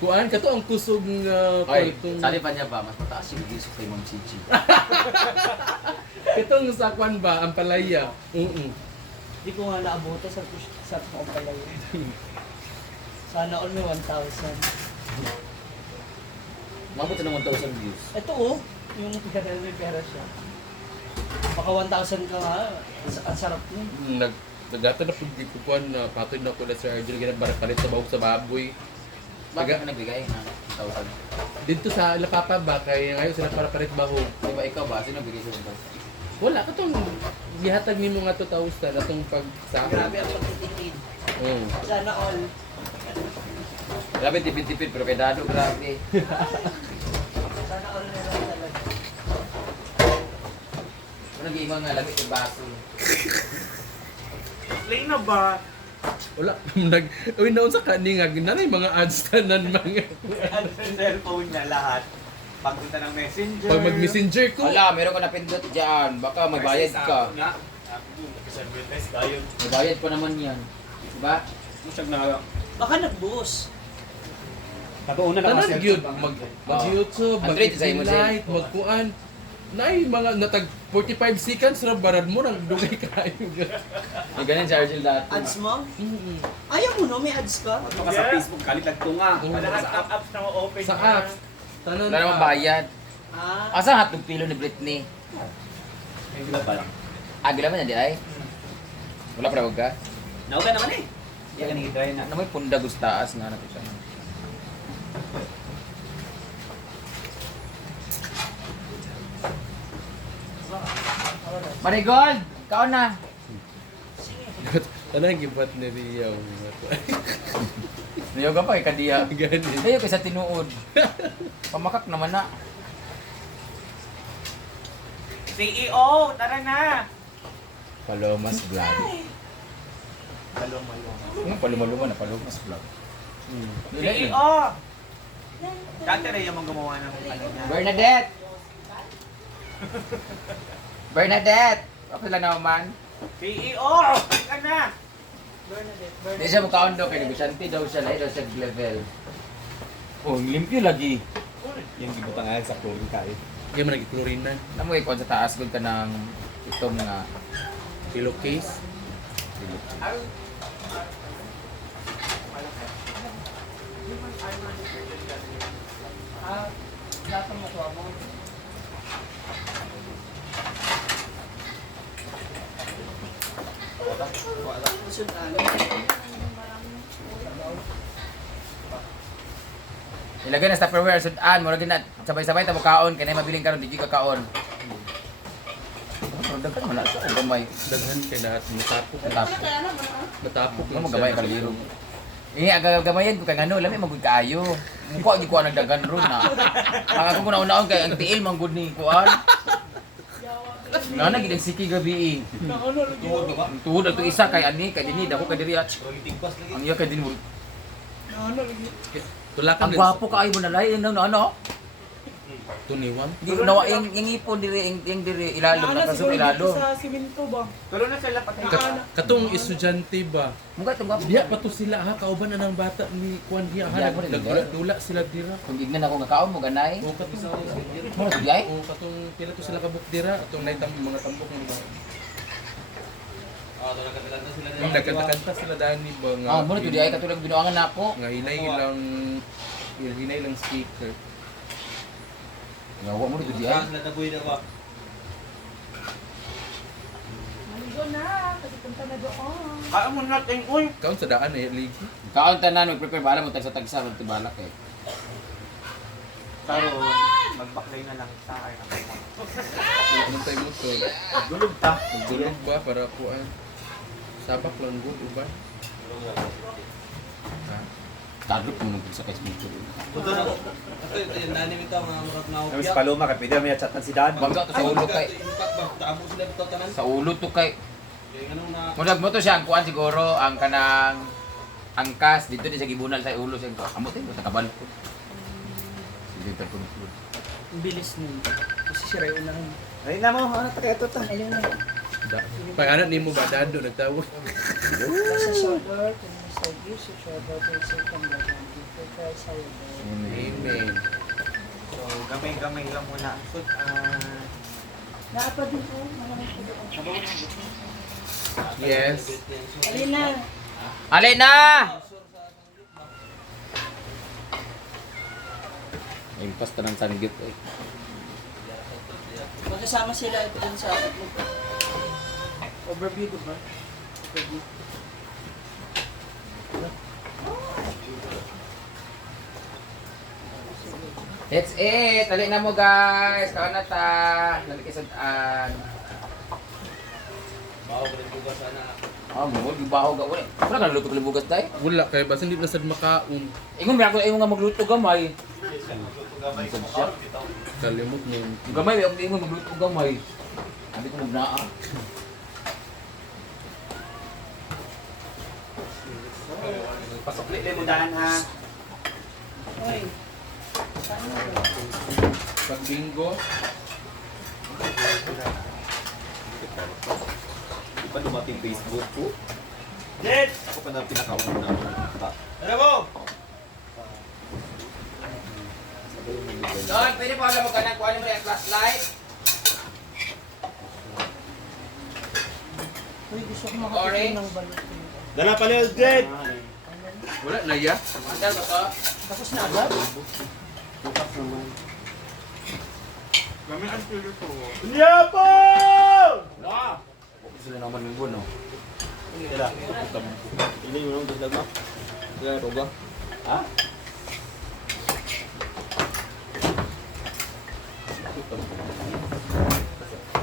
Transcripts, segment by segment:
Kuan kato ang kusog nga Oy, itong sali pa niya ba? Mas mataas yung gisok kay Ma'am Chichi. katong sa kuan ba ang palaya. Hindi ko nga naabuto sa mga pala yun. Sana all may 1,000. Mabot na ng 1,000 views. Ito oh, yung dahil may pera siya. Baka 1,000 ka nga, ang sarap nun. Nagdata na pud ko kuan na patoy na ko na Sir Argel gina para palit sa bahog sa baboy. Bakit ka nagbigay na 1,000? Dito sa Lapapa ba kay ngayon sila para palit bahog. Di ba ikaw ba? Sino nagbigay sa 1,000? Wala katong gihatag nimo nga 2,000 atong pag sa Grabe ang pagtitipid. Sana all. Grabe, tipid-tipid, pero kay Dado, grabe. Sana all meron talaga. Ano nag-iimang nga lamig yung baso? Play na ba? Wala uy naon sa kani nga nanay mga ads tanan mga Ano sa cellphone niya lahat? Pagpunta ng messenger. pag mag-messenger ko. Wala, meron ka napindot dyan. Baka may bayad ka. Nag-service tayo. May bayad pa naman yan. Diba? Musag na. Baka nag-boost. Katuuna na Tanan gyud mag-YouTube, 100 sa imo, mag-light, magkuan. Nay mga natag 45 seconds ra barad mo nang dugay kayo. May ganyan si Argel dati. Ads mo? Ayaw mo no, may ads ka? Ito ka sa Facebook, kalit lang tunga. Lahat ng apps na open Sa apps. Tanan Wala namang bayad. Ah, Asa hotdog pilo ni Britney? Ay, gila pa lang. Agila man yan di ay? Wala pa rawag ka? Nauga naman eh. Hindi ka nag-try na. Ano may punda gustaas nga natin siya. Marigold! Ikaw na! tanan gibat ni Riyaw. Niyoga pa kay Kadiya. Gani. Kayo kaysa tinuod. Pamakak naman na. CEO, tara na! Palomas vlog. Yung paluma-luma na Palomas vlog. CEO! Dati rin yung gumawa ng ano niya. Bernadette! Bernadette! Okay lang naman. CEO! Ka na! Hindi siya mukhaon daw kay negosyante daw siya. Lahi daw siya level. Oh, limpyo lagi. Yung gibutangan sa chlorine kain. Di man nagklorinan. Alam mo ikon sa taas gud ka ng itom nga Pillowcase. dapat mo to mo. Usod ano? ilagay na sa Tupperware sudan mo na sabay-sabay ta mo kaon kay nay mabiling karon di ka kaon. Oh, daghan man na sa gamay. Daghan kay lahat matapok. Matapok Ano mo gamay kaliro. Agagamayan ko kay ngano lami magud kaayo. Mukha gi ko nagdagan ron na. Mga ko na unaon kay ang tiil man gud ni kuan. Nana gid ang siki gabi. Tuhod ato isa kay ani kay dinhi dako kay diri at. Ang iya kay dinhi. Tulakan Ang gwapo kaayo mo na lay ano. Tuniwan. Di nawa yung ipon diri yung diri ilalom na kaso ilalom. Sa simento ba? Tulo na sila pati. Katong estudyante ba? Mungka tong gwapo. Diya pa to sila ha kauban na ng bata ni Kuan diya Diya ha. pa rin, Dula sila dira. Kung ignan ako nga kaon mo ganay. O katong Mo na di ay. o katong pila to sila kabuk dira atong naitang mga tambok ng mga. Yung nagkanta sila dani ba nga. Ah, mo na di ay katulad binuangan nako. Nga hinay lang speaker. Ngawa mo na di ay. Maligo na, kasi punta na doon. Kaya mo natin, uy! Kaon sa daan eh ligi. Kaon tanan mag-prepare bala mo tagsa-tagsa mo tibalak eh. Karoon, mag-backlay na lang sa akin. Anong tayo mo to? Gulog ta. Gulog ba para kuan? Sabak lang gud uban. Ha? Kadlok mo nung sa Facebook. Kami sa Paloma, kaya pwede may chatan si Dan. Bangga to sa ulo kay sa ulo to kay. Mudag mo to siya ang kuan siguro ang kanang angkas dito di sa gibunal sa ulo siya. Amo tayo sa kabal ko. Dito po. Ang bilis nun. Kasi si Rayo na rin. Ay na mo, ano ta kaya ito ta? Ayun na. Pag anak ni mo ba, dado, nagtawag. Nasa shoulder, kung nasa gives sa shoulder, kung sa panglagan, dito kaya sa Amen. So, gamay-gamay lang muna ang food. Naapa din po. Maraming po doon. Yes. Alina! Alin na! Impas ka ng sanggit eh. Magkasama sila ito dun sa overview, di ba? Overview. That's it! Alin na mo guys! Kawan na ta! Nalikisad-an. Ah, mo, di baho ga wala. Wala ka naluto ko bugas dai. Wala, kaya basta hindi na sad makaon. Ingon ba ako nga magluto gamay. Kalimot mo. Yung gamay ako ingon magluto gamay. Sabi ko magnaa. Pasok ulit mo dahan ha. Hoy! Pag bingo, Di ba dumating Facebook ko? Jet! Ako pa na pinakauna na. Ano mo? Don, pwede pa alam mo ka na kuha mo yung flashlight. Uy, gusto ko Ore. makatikin ng balot. Dala pala yung Jet! wala na ya. Andal ba to? Tapos na agad? Yapon! Sila naman yung buno. Sila. Ini mo nung dagdag mo. Kaya ito ba? Ha?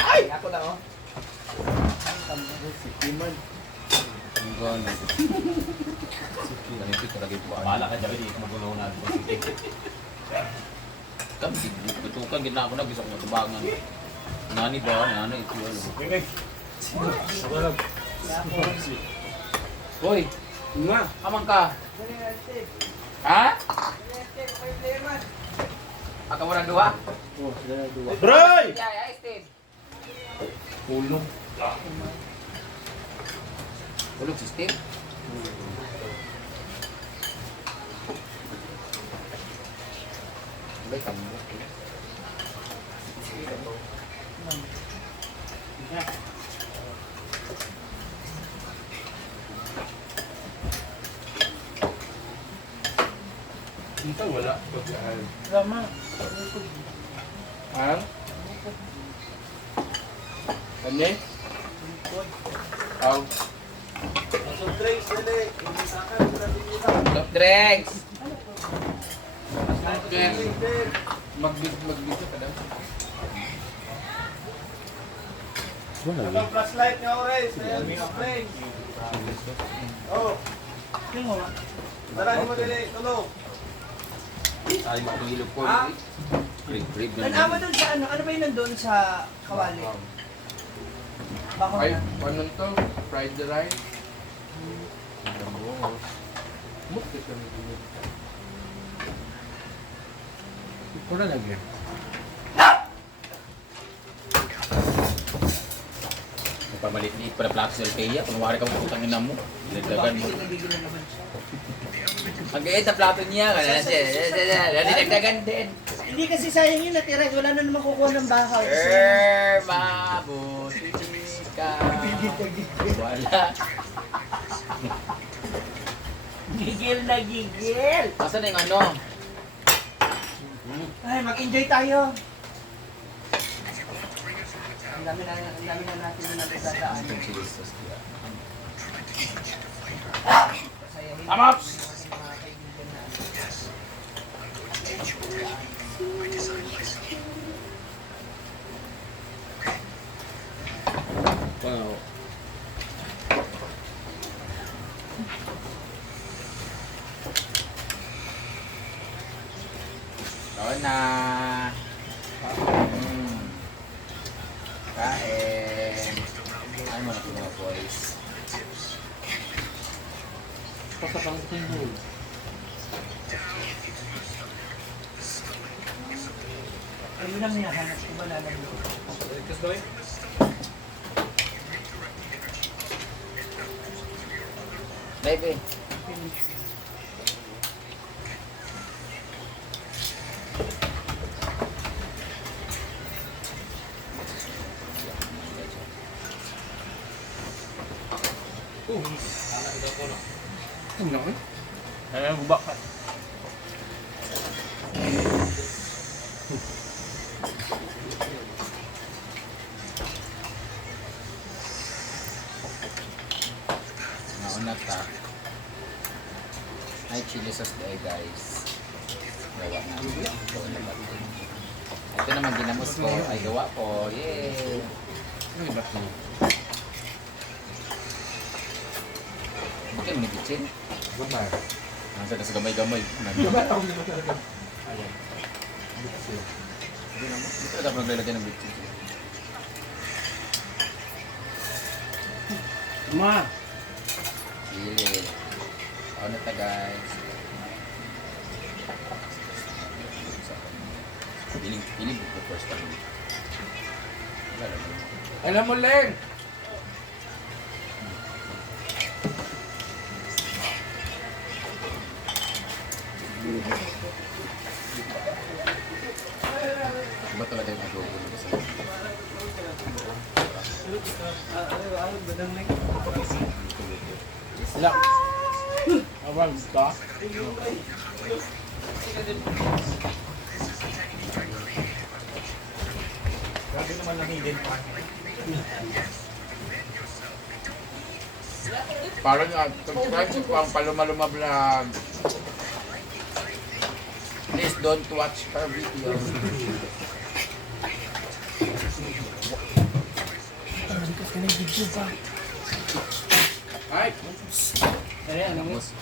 Ay! Ako na oh. Iman. Ang ganda. Ganito talaga yung buwan. Bahala ka dyan, hindi ka magulo na. Kami, betukan gina ako na bisa ko matubangan. Nani ba? Nani ito alam. Hoy, Nga. amang ka. Ha? Aka mo na dua? Bray! Yeah, yeah, Steve. Ulong. Ulog si Steve. Baik kamu. Minsan wala. Pagkaan. Rama. Ang? Ano eh? Aw. Soft drinks. Okay. Magbig ka daw. Ang flashlight niya, Ores. Flame. Oh, Tingnan mo. dala niyo mo dili. Tulog. Ay, makilog ko. Ah. Rib Nanawa doon sa ano? Ano ba yun nandun sa kawali? Bako Ay, na. ano to? Fried rice. Mukti ka na dito. Kuna lagi. Pamalit-lit para plato sa Alpeya. Kung wari ka mo, utangin na mo. Nagdagan mo. Nagigil na naman siya. Ang gayet na plato niya. Nagdagan din. Hindi kasi sayang yun natira. Wala na naman kukuha ng bahaw. Mabuti ka. Wala. Gigil na gigil. Asan na yung ano? Ay, mag-enjoy tayo. Ang dami na natin na nagdadaan. Pasayahin Amaps! natin mga kaibigan na ano. Wow. Kawan na. Kain. Ano mo na ito mga boys? Pasakang tingol. Ayun lang niya, hanap ko ba lalagyan? Live eh. Ano eh? Ayan, bubak ka. Nauna ta. Ay, chili sauce dahil guys. Gawa na. Ito naman ginamos ko. Ay, gawa ko. Yay! Ay, ba't mo? Bakit mo nag-kitchen? Gamay. Nasa na sa gamay-gamay. Gamay ako dito talaga. Ayan. Dito na dapat naglalagay ng bitchin. Ma! Chili. Ano ta guys? Piling ko first time. Alam mo, Leng! Iba talaga yung adobo ng isa. Sila. Awal ba? Grabe naman lang hidden pa. Parang subscribe ko ang Paloma-Loma vlog. Please don't watch her video. Ay! Kaya ano mo? Tapos,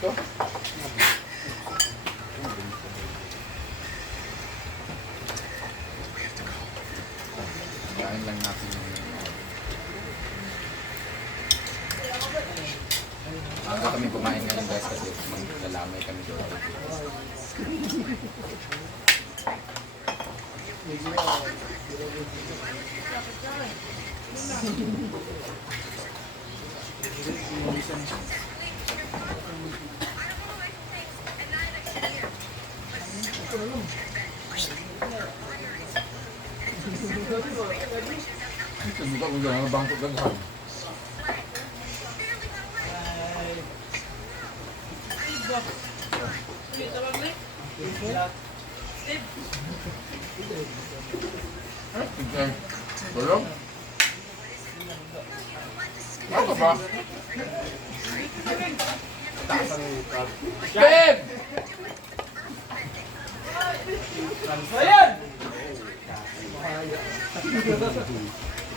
ito. Kain lang natin yung Aga kami kumain ngayon guys kasi maglalamay kami doon. Ito buka ko dyan, ang bangkot daghan. Okay. Tulong? Ano ba? Babe! Ayan!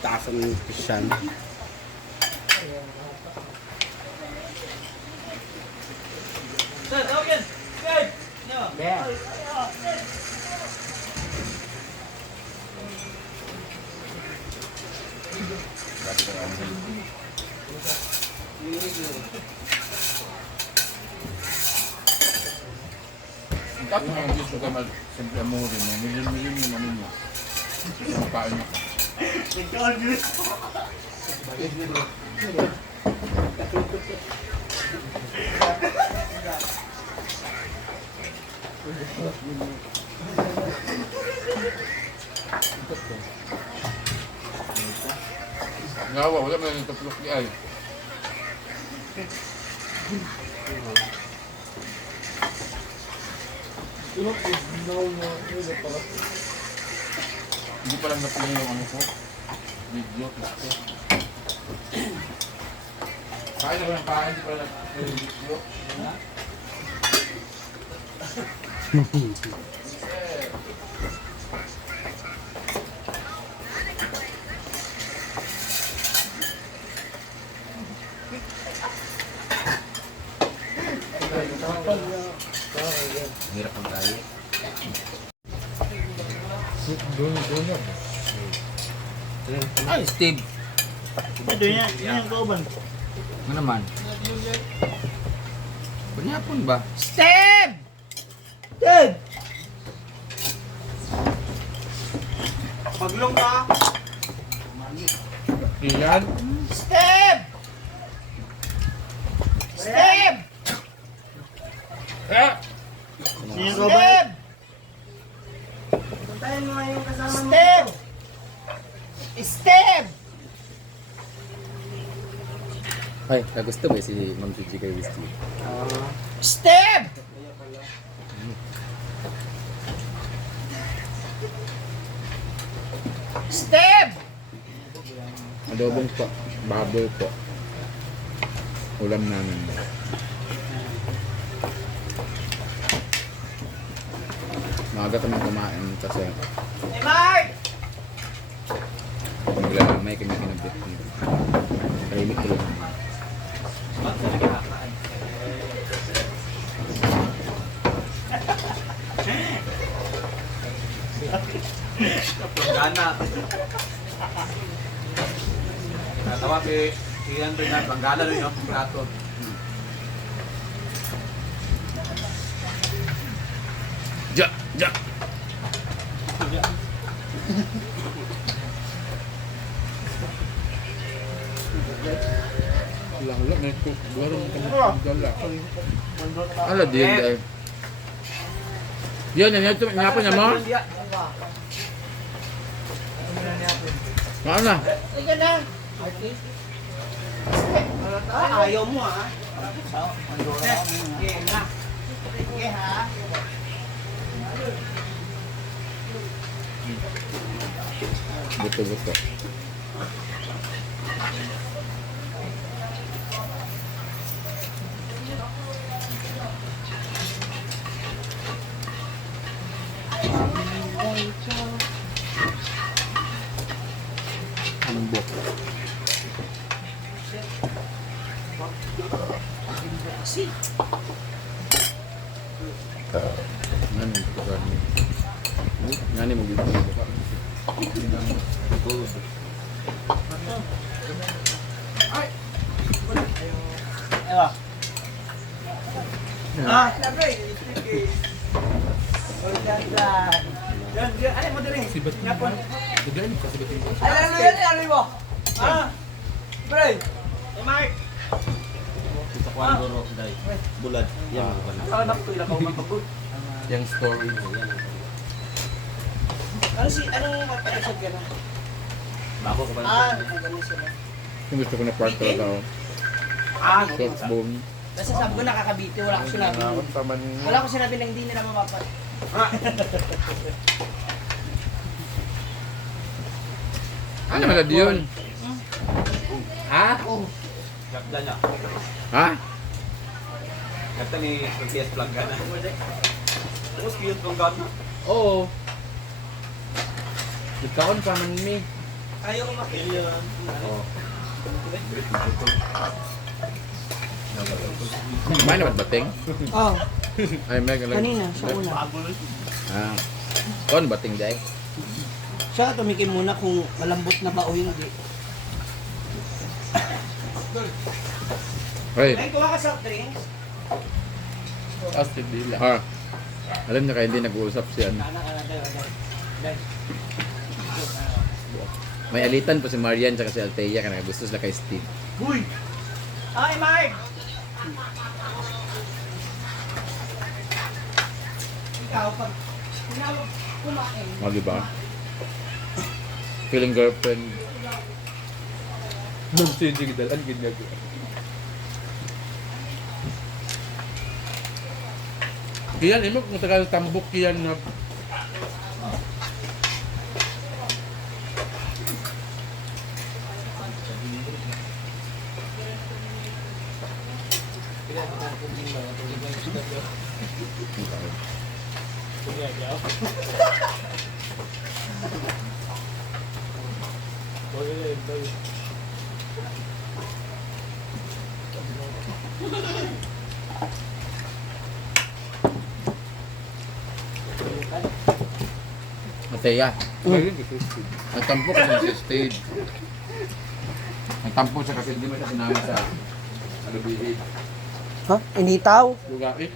Taas ang Christian. Sir, tawag yan! Guys! No! Grabe ka naman. Ang tapos mga gusto ka siyempre amurin mo. Milyon-milyon yung ano nyo. Makain ako. Ngawa, wala mo na nagtaplok di ay. Hindi pa lang napili yung ano ko. Video, gusto. Kain na ba ng kain? Hindi pa lang napili yung video. Hirap ang tayo. Ay, Steve. Ito yan, yan ang kauban. Ano naman? Panyapon ba? Steve! Steve! Paglong ka! Kian. Step! Step! Ah! Step! Puntahin mo nga yung kasama mo. Step! Step! Ay, nagusto ba si Ma'am Gigi kay Wisty? Step! Step! Adobong po, baboy po. Ulam namin. Maaga kami kumain kasi Hey, Mark! maglamay kami kinabit. Tahimik ko lang. Banggana. Natawa si Ian Bernard, banggana rin yung plato. Ja! Ja! Lang may cook. Duwarong kami dala. Ala din dahil. Yan, yan po niya mo? Ano na? Sige na. Ayaw mo ah. Sige na. Sige ha. Buto-buto. Ambok. Ngani mo ka ni? Ngani mo gitu. Ewa. Ah, Ano mo din? Si Batin. Dagay ni kasi Batin. Ano yan? Ano mo? Ah. Pre. Hey, Mark. Sa kwan guro dai. Bulad. Yan mo pala. Saan ako ila ka umabot? Yang story. Anong mapapasag ka na? Bako ko pa. Ganun sila. Yung gusto ko na part talaga ako. Soft bone. Basta sabi ko nakakabiti, wala ko sinabi. Wala ko sinabi na hindi nila mapapat. Ano naman yun? Ha? Gagda niya. Ha? Gagda ni PS Planggana. Tapos cute Planggana. Oo. Ikaw pa man mi. Ayaw ko makilala. Kumain naman bating? Oh, Ay, may galang. kanina, sa una. Ah. Kon bating day? Siya tumikim muna kung malambot na ba o hindi. Hoy. Ay, kuha ka soft drinks? Astig dila. Ha. Alam niya kaya hindi nag-uusap siya. May alitan po si Marian at si Althea kasi gusto sila kay Steve. Ay, Mark! Ikaw, pag tinawag kumain, O, di ba? Feeling girlfriend. Nung sinjig dalan ganyan. Kiyan imo kung tagal tambok kiyan na Althea. Nagtampo kasi sa stage. Nagtampo siya kasi hindi mo siya sinama sa alubihid. Ha? Initaw? lugai.